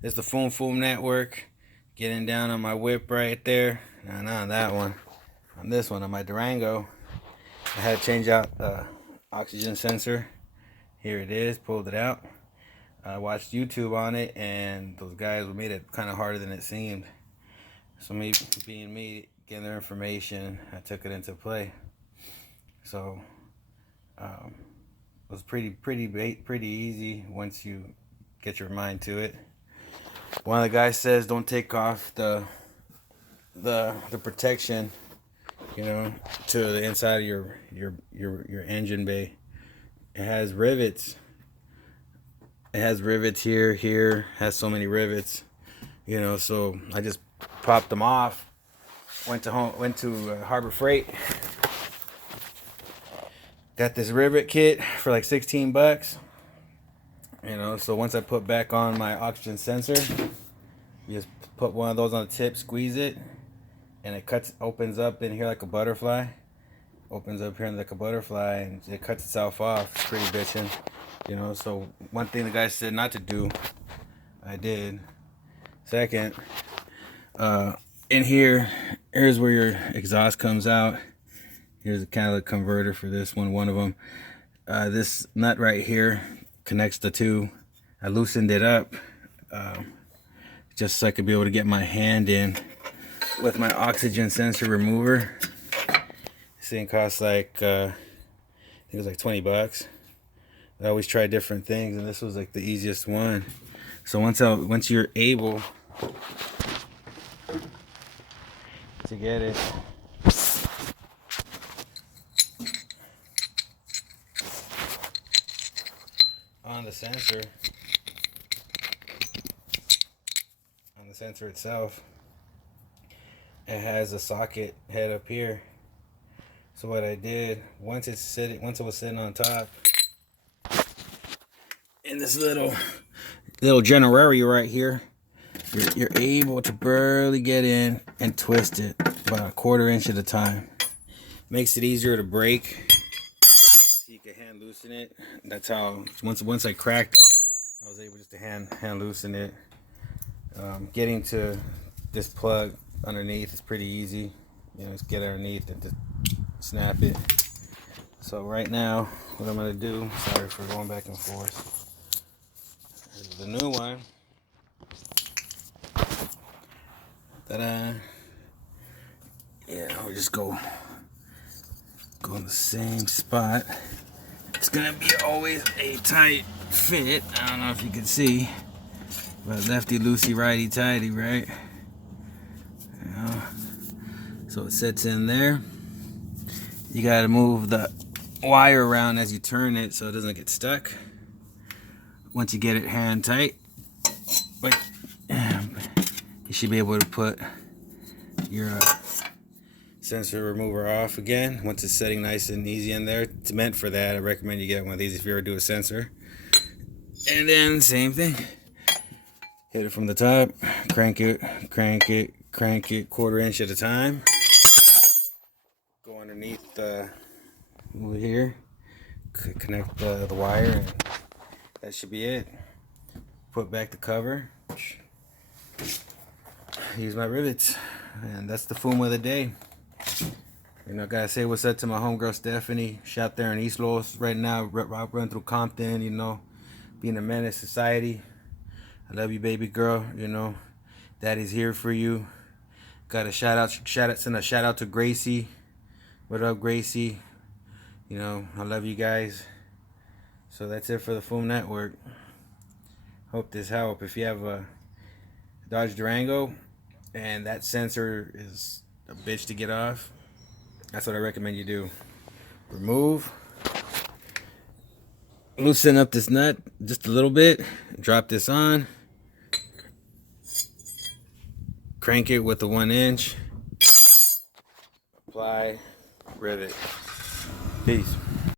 It's the Foom Network. Getting down on my whip right there. No, not on that one. On this one, on my Durango. I had to change out the oxygen sensor. Here it is, pulled it out. I watched YouTube on it, and those guys made it kind of harder than it seemed. So me, being me, getting their information, I took it into play. So it was pretty easy once you get your mind to it. One of the guys says don't take off the protection, you know, to the inside of your engine bay. It has rivets. It has rivets here, has so many rivets, you know, so I just popped them off. Went to Harbor Freight. Got this rivet kit for like 16 bucks. You know, so once I put back on my oxygen sensor, you just put one of those on the tip, squeeze it, and it opens up in here like a butterfly. Opens up here like a butterfly, and it cuts itself off. It's pretty bitchin'. You know, so one thing the guy said not to do, I did. Second, in here's where your exhaust comes out. Here's kind of the converter for this one of them. This nut right here connects the two. I loosened it up just so I could be able to get my hand in with my oxygen sensor remover. This thing costs like, I think it was like 20 bucks. I always try different things, and this was like the easiest one. So once you're able to get it on the sensor itself, it has a socket head up here. So what I did, once it was sitting on top in this little generator right here, you're able to barely get in and twist it about a 1/4 inch at a time. Makes it easier to break. So you can hand loosen it. That's how once I cracked it, I was able just to hand loosen it. Getting to this plug underneath is pretty easy. You know, just get underneath and just snap it. So right now, what I'm gonna do, sorry for going back and forth. This is the new one. Ta-da! Yeah, I'll just go in the same spot. It's gonna be always a tight fit. I don't know if you can see, but lefty loosey, righty tighty, right? You know, so it sits in there. You gotta move the wire around as you turn it so it doesn't get stuck. Once you get it hand tight, but you should be able to put your sensor remover off again once it's setting nice and easy in there. It's meant for that. I recommend you get one of these if you ever do a sensor. And then same thing. Hit it from the top, crank it, 1/4 inch at a time. Go underneath over here, connect the wire, and that should be it. Put back the cover, use my rivets, and that's the Foom of the day. You know, gotta say what's up to my homegirl Stephanie. She out there in East Los right now, run through Compton, you know, being a menace to society. I love you, baby girl. You know, Daddy's here for you. Got a send a shout out to Gracie. What up, Gracie? You know, I love you guys. So that's it for the Foom Network. Hope this helped. If you have a Dodge Durango and that sensor is a bitch to get off, that's what I recommend you do. Remove, loosen up this nut just a little bit, drop this on, crank it with the 1 inch, apply, rivet. Peace.